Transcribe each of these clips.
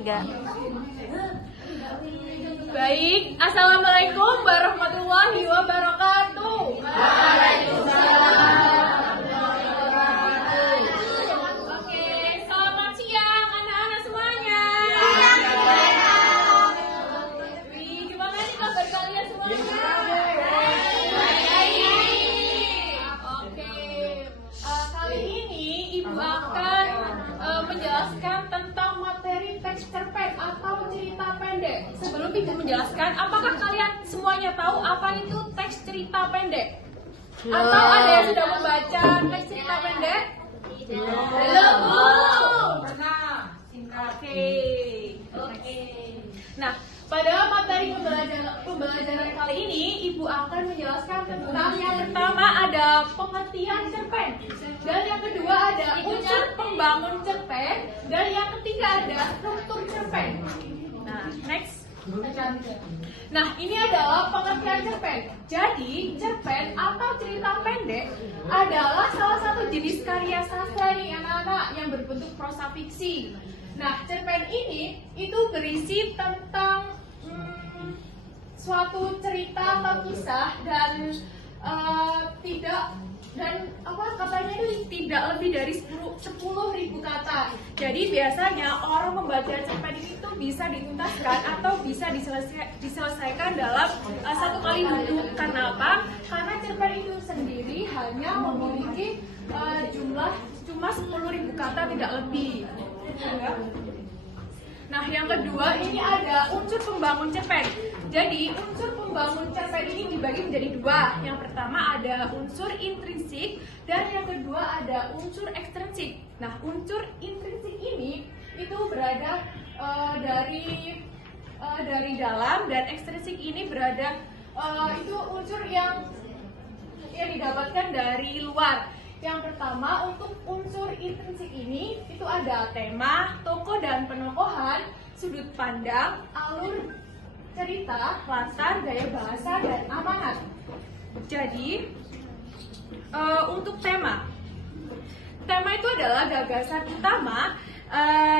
3. Baik, Assalamualaikum warahmatullahi wabarakatuh. Oke, selamat siang anak-anak semuanya. Wih, gimana nih kabar kalian semuanya? Oke, kali ini Ibu akan menjelaskan tentang materi teks cerpen atau cerita pendek. Sebelum Ibu menjelaskan, apakah kalian semuanya tahu apa itu teks cerita pendek? Atau ada yang sudah membaca teks cerita pendek? Belum, Bu. Oke. Nah, pada materi pembelajaran kali ini, Ibu akan menjelaskan tentang yang pertama ada pengertian cerpen, dan yang kedua ada unsur pembangun cerpen, dan yang ketiga ada struktur cerpen. Nah, next. Nah, ini adalah pengertian cerpen. Jadi, cerpen atau cerita pendek adalah salah satu jenis karya sastra nih anak-anak yang berbentuk prosa fiksi. Nah, cerpen ini itu berisi tentang suatu cerita atau kisah dan katanya itu tidak lebih dari 10.000 kata. Jadi biasanya orang membaca cerpen ini tuh bisa dituntaskan atau bisa diselesaikan dalam 1 kali duduk. Karena apa? Karena cerpen itu sendiri hanya memiliki jumlah cuma 10.000 kata, tidak lebih. Nah, yang kedua ini ada unsur pembangun cerpen. Jadi, unsur pembangun cerpen ini dibagi menjadi 2. Yang pertama ada unsur intrinsik dan yang kedua ada unsur ekstrinsik. Nah, unsur intrinsik ini itu berada dari dalam, dan ekstrinsik ini berada itu unsur yang didapatkan dari luar. Yang pertama, untuk unsur intrinsik ini itu ada tema, tokoh dan penokohan, sudut pandang, alur cerita, latar, gaya bahasa, dan amanat. Jadi, untuk tema itu adalah gagasan utama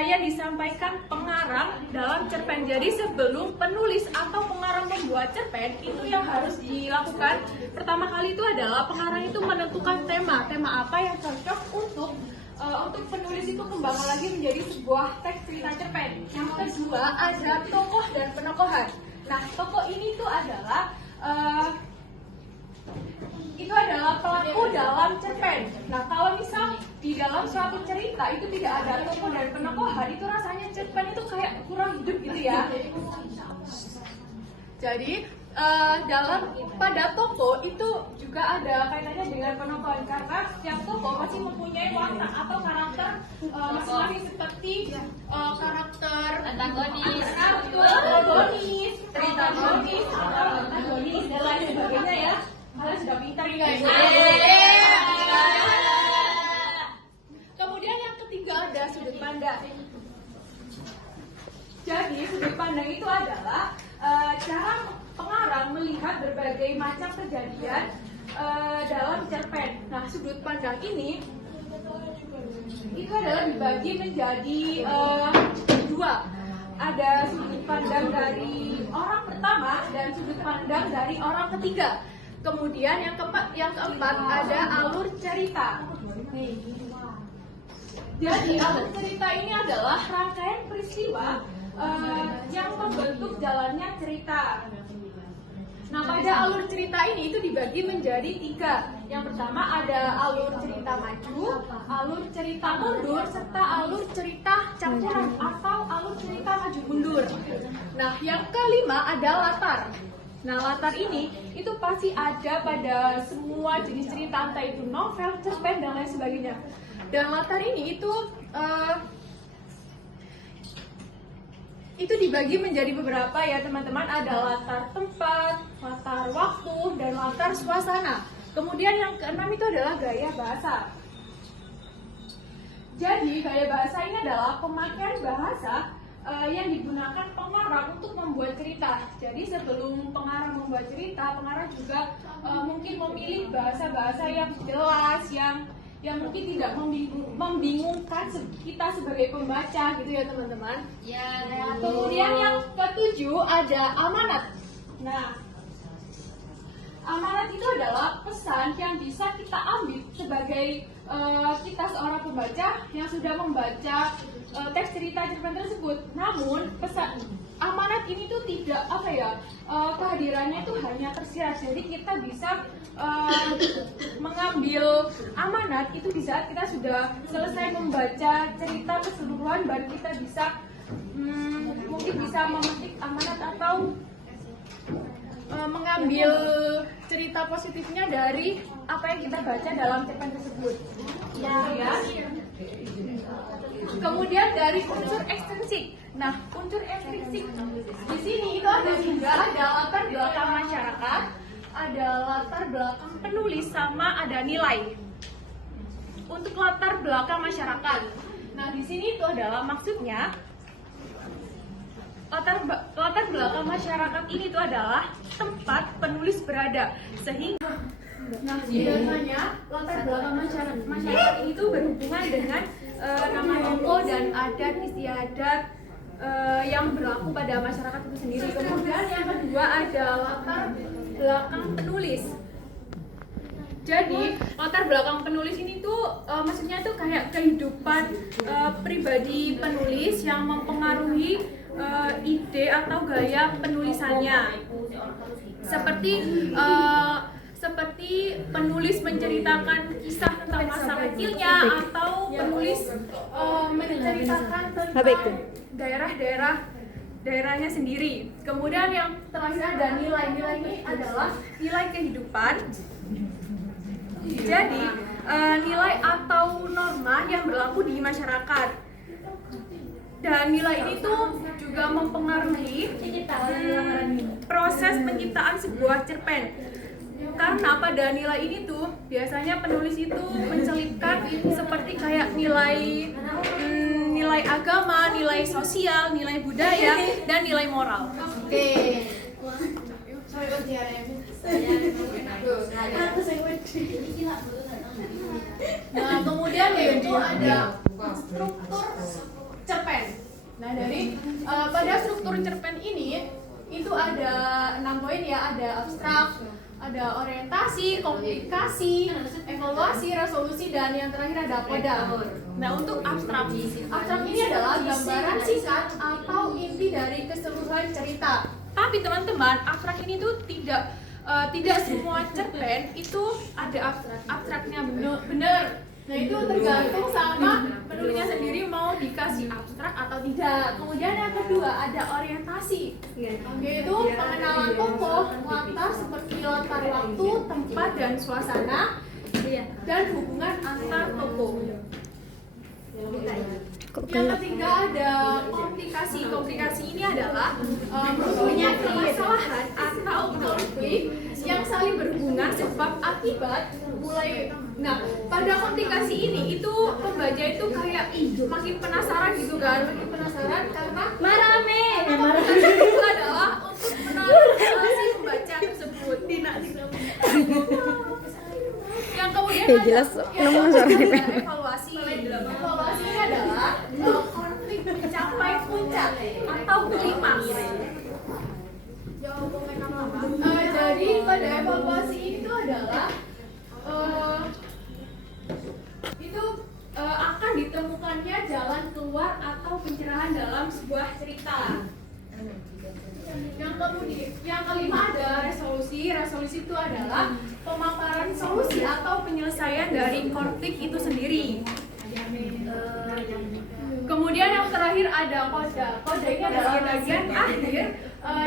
yang disampaikan pengarang dalam cerpen. Jadi sebelum penulis atau pengarang membuat cerpen, itu yang harus dilakukan pertama kali itu adalah pengarang itu menentukan tema apa yang cocok untuk penulis itu kembangkan lagi menjadi sebuah teks cerita cerpen. Yang kedua ada tokoh dan penokohan. Nah, tokoh ini itu adalah pelaku dalam cerpen. Nah, kalau misal di dalam suatu cerita itu tidak ada tokoh dan penokohan, itu rasanya cerpen itu kayak kurang hidup gitu ya. Jadi pada tokoh itu juga ada kaitannya dengan penokohan, karena setiap tokoh pasti mempunyai watak atau karakter masing-masing, seperti karakter antagonis, dan lain sebagainya ya. Kalian sudah pintar ya guys. Kemudian yang ketiga ada sudut pandang. Jadi sudut pandang itu adalah cara pengarang melihat berbagai macam kejadian dalam cerpen. Nah, sudut pandang ini itu adalah dibagi menjadi 2. Ada sudut pandang dari orang pertama dan sudut pandang dari orang ketiga. Kemudian yang keempat ada alur cerita. Jadi alur cerita ini adalah rangkaian peristiwa yang membentuk jalannya cerita. Nah, pada alur cerita ini itu dibagi menjadi 3. Yang pertama ada alur cerita maju, alur cerita mundur, serta alur cerita campuran atau alur cerita maju mundur. Nah, yang kelima ada latar. Nah, latar ini itu pasti ada pada semua jenis cerita, entah itu novel, cerpen, dan lain sebagainya. Dan latar ini itu dibagi menjadi beberapa ya teman-teman. Ada latar tempat, latar waktu, dan latar suasana. Kemudian yang keenam itu adalah gaya bahasa. Jadi gaya bahasa ini adalah pemakaian bahasa yang digunakan pengarang untuk membuat cerita. Jadi sebelum pengarang membuat cerita, pengarang juga mungkin memilih bahasa-bahasa yang jelas, yang mungkin tidak membingungkan kita sebagai pembaca gitu ya teman-teman. Ya. Nah, kemudian yang ketujuh ada amanat. Nah, amanat itu adalah pesan yang bisa kita ambil sebagai kita seorang pembaca yang sudah membaca teks cerita cerpen tersebut. Namun pesan amanat ini tuh tidak kehadirannya itu hanya tersirat. Jadi kita bisa mengambil amanat itu di saat kita sudah selesai membaca cerita keseluruhan, baru kita bisa mungkin bisa memetik amanat atau mengambil cerita positifnya dari apa yang kita baca dalam cerpen tersebut. Kemudian dari unsur ekstrinsik. Nah, unsur ekstrinsik di sini itu ada juga, ada latar belakang masyarakat, ada latar belakang penulis, sama ada nilai. Untuk latar belakang masyarakat. Nah, di sini itu adalah maksudnya latar belakang masyarakat ini itu adalah tempat penulis berada, sehingga biasanya latar belakang masyarakat ini itu berhubungan dengan nama tokoh dan adat istiadat yang berlaku pada masyarakat itu sendiri. Kemudian yang kedua ada latar belakang penulis. Jadi latar belakang penulis ini tuh maksudnya tuh kayak kehidupan pribadi penulis yang mempengaruhi ide atau gaya penulisannya. Seperti penulis menceritakan kisah tentang masa kecilnya, atau penulis menceritakan tentang daerahnya sendiri. Kemudian yang terakhir ada nilai. Nilai ini adalah nilai kehidupan. Jadi nilai atau norma yang berlaku di masyarakat. Dan nilai ini tuh juga mempengaruhi proses penciptaan sebuah cerpen. Karena pada nilai ini tuh biasanya penulis itu menselipkan seperti kayak nilai agama, nilai sosial, nilai budaya, dan nilai moral. Oke. Nah, kemudian yaitu ada struktur cerpen. Nah, pada struktur cerpen ini itu ada 6 poin ya, ada abstrak, ada orientasi, komplikasi, evaluasi, resolusi, dan yang terakhir ada koda. Nah, untuk abstrak ini adalah gambaran singkat atau inti dari keseluruhan cerita. Tapi teman-teman, abstrak ini tuh tidak semua cerpen itu ada abstraknya benar. Nah, itu tergantung sama penulisnya sendiri mau dikasih abstrak atau tidak. Kemudian yang kedua ada orientasi, yaitu pengenalan tokoh, latar seperti latar waktu, tempat, dan suasana, dan hubungan antar tokoh. Yang ketiga ada komplikasi. Komplikasi ini adalah punya permasalahan atau konflik yang saling berhubungan sebab akibat mulai. Nah, pada komplikasi ini itu pembaca itu kayak makin penasaran gitu kan, makin penasaran karena komplikasi itu adalah untuk menarik si pembaca tersebut. Yang kemudian ada evaluasi. Evaluasi ini adalah konflik mencapai puncak atau klimaks. Jadi pada evaluasi itu adalah akan ditemukannya jalan keluar atau pencerahan dalam sebuah cerita. Yang kelima ada resolusi. Resolusi itu adalah pemaparan solusi atau penyelesaian dari konflik itu sendiri. Kemudian yang terakhir ada koda. Koda ini adalah bagian akhir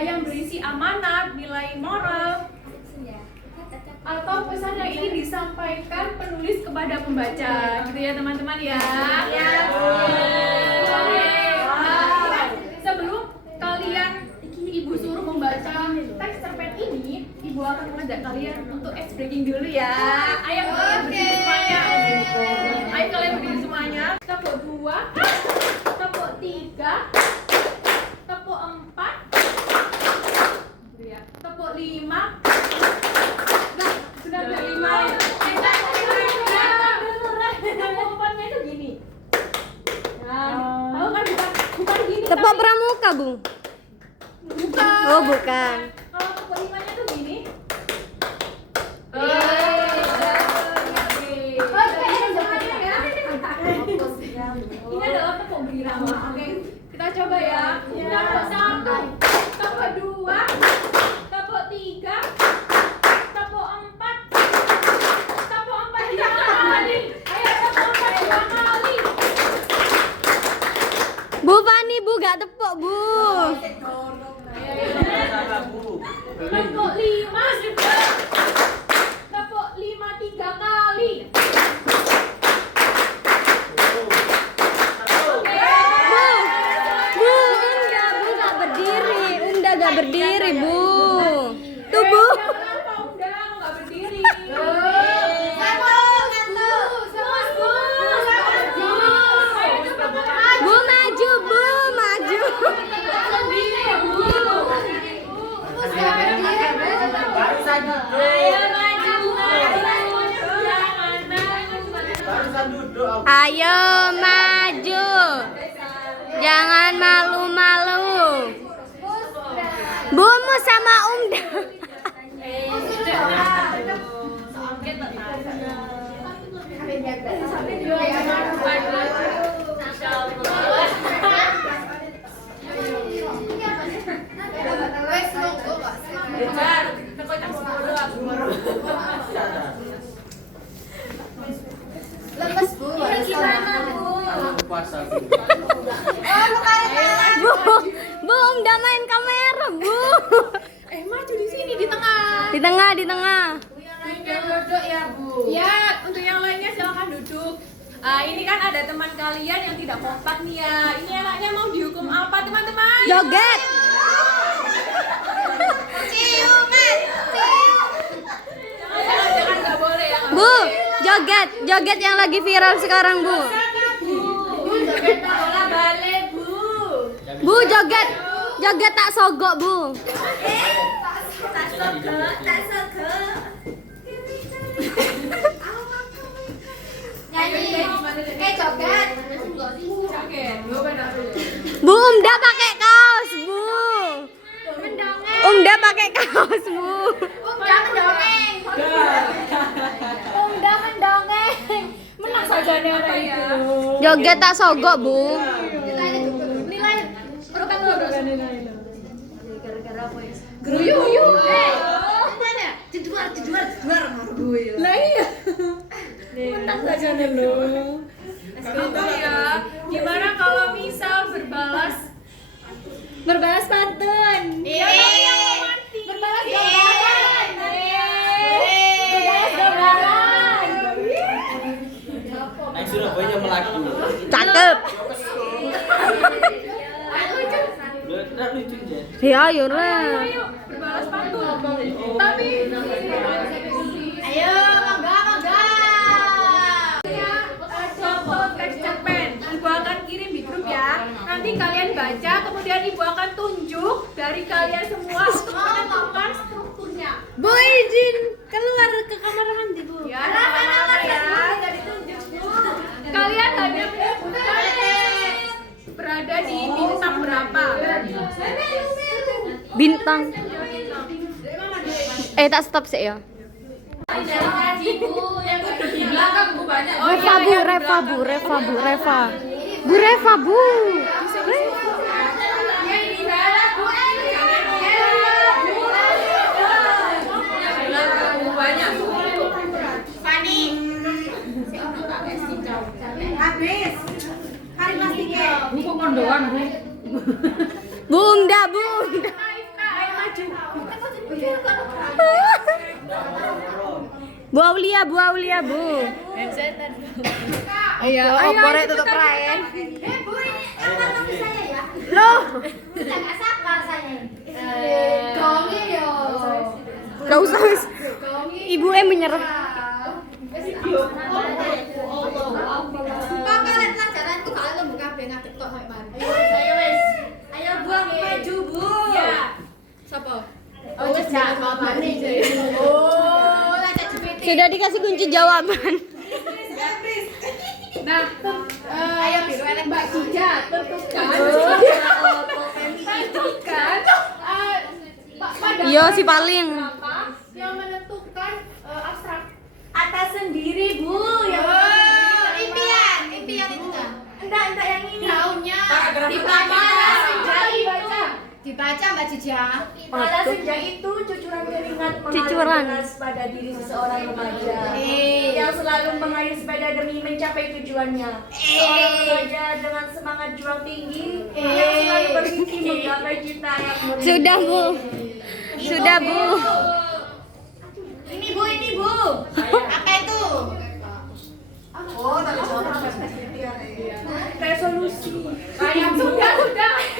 yang berisi amanat, nilai moral, atau pesan yang ingin disampaikan penulis kepada pembaca, gitu ya teman-teman ya. Sebelum kalian ibu suruh membaca teks cerpen ini, ibu akan mengajak kalian untuk ice breaking dulu ya. Ayo kalian berdiri semuanya. Ayo kalian berdiri semuanya. Tepuk 2, tepuk 3, tepuk 4, tepuk 5. Nah, sudah 5. angka, Bu? Bukan. Oh, bukan. Kalau tepuk 5-nya tuh gini. Ini adalah tepuk birama. Oke, kita coba ya. Tepuk 1, tepuk 2, tepuk 3, tepuk 4, tepuk 4 3 kali. Ayo tepuk 4 2 kali. Bu Fani, Bu gak tepuk, Bu. Tepuk 5 juga. Tepuk 5 3 kali. Bu, Unda, Bu gak berdiri. Unda gak berdiri, Bu. Tuh, Bu. Nggak berdiri. Bu maju, Bu maju. Ayo maju. Jangan malu-malu. Bumu sama Unda. Bu, Unda main kamera, Bu. Maju di sini di tengah. Di tengah, di tengah. Duduk ya, Bu. Ya, untuk yang lainnya silakan duduk. Ini kan ada teman kalian yang tidak kompak nih ya. Ini anaknya mau dihukum apa, teman-teman? Joget. Jangan nggak boleh ya. Bu, joget. Joget yang lagi viral sekarang, Bu. Bu, joget bola balik, Bu. Bu, joget. Joget tak sogok, Bu. Joget. Bu, Umda pakai kaos, Bu. Umda pakai kaos, Bu. Umda mendongeng. Umda mendongeng. Menang saja nih orang itu. Joget tak sogok, Bu. Nilai perukan lurus. Gara-gara apa ya? Geruyu. Mana? Jedwar. Lah iya. Menang saja nih lo. Contoh ya. Gimana kalau misal berbalas pantun? Iya. Berbalas gambaran. Berbalas gambaran. Ayo Surabaya melaku. Cakep. Udah lucu aja. Ya, ayo lah. Ayo berbalas pantun. Tapi ayo mangga. Contoh teks cerpen. Ibu akan kirim di grup ya. Nanti kalian baca, kemudian ibu akan tunjuk dari kalian semua untuk menentukan strukturnya. Bu, izin keluar ke kamar mandi, Bu. Ya, nama-nama ya. Kalian hanya menyebutkan berada di bintang berapa. Bintang. Tak stop sih ya. Reva, Bu. Bu, Reva, Bu. Habis. Hari plastiknya. Bu, Umda, Bu. Ayo maju. Bu Aulia, Bu. Ayo, opornya tutup rain. Bu, ini apa nama saya ya? Loh, Enggak sabar saya. Gongi yo. gak usah, wis. Ibu menyerah. Pokoknya pelajaran itu kalau lo buka bengat TikTok kayak mana? Ayo buang maju, Bu. Ya. Siapa? Oh, jangan apa nih. Oh, lanjut GPT. Sudah dikasih kunci jawaban. Nah, ayo biru elek Mbak Jija tentukan. Yo si paling. Berapa yang menentukan abstrak? Atas sendiri, Bu. Ya. Impian itu enggak? Enggak yang ini. Daunnya Dibaca, senja itu. dibaca Mbak Cica. Pada senja itu cucuran keringat Cucuran. mengalir deras pada diri seseorang remaja yang selalu mengayuh sepeda demi mencapai tujuannya. Seorang remaja dengan semangat juang tinggi yang selalu bermimpi menggapai cita yang mulia. Sudah, Bu. Sudah, Bu. Ini Bu. Apa itu? Resolusi. Sudah.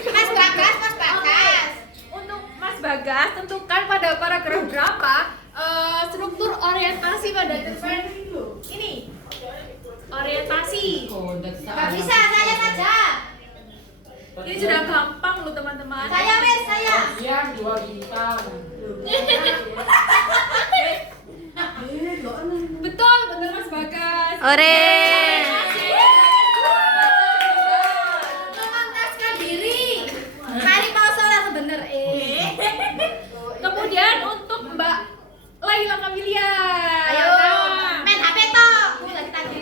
Mas Bagas. Untuk Mas Bagas, tentukan pada paragraf berapa struktur orientasi pada cerpen ini. Orientasi. Gak bisa, saya saja. Ini sudah gampang loh teman-teman. Saya. Yang 2 bintang. Betul Mas Bagas. Ore. Memantaskan diri. Mari mau sholat bener. Kemudian untuk Mbak Laila Kamilia. Ayo, main HP toh. Bu lagi tadi.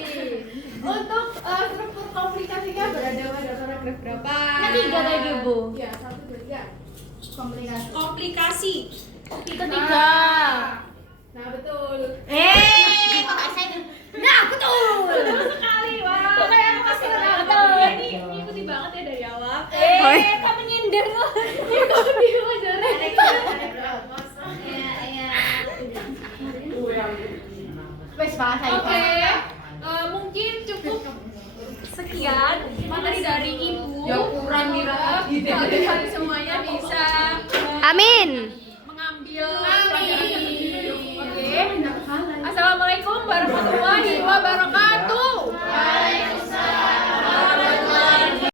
Untuk struktur komplikasinya berada pada paragraf berapa? Ketiga tadi, Bu. Ya, 1, 2, 3. Komplikasi. Komplikasi. Ketiga. Nah, betul. Kok gak saya? Nah, betul. Betul sekali, wah. Kayak aku kasih Betul. Ini mengikuti banget ya dari awal. Kamu nyindir loh. Mengikuti pelajaran. Iya. yang Wes bahasa Oke. Mungkin cukup sekian materi dari Ibu. Ya, kurang nih, Ra. Kalian semuanya bisa Amin. mengambil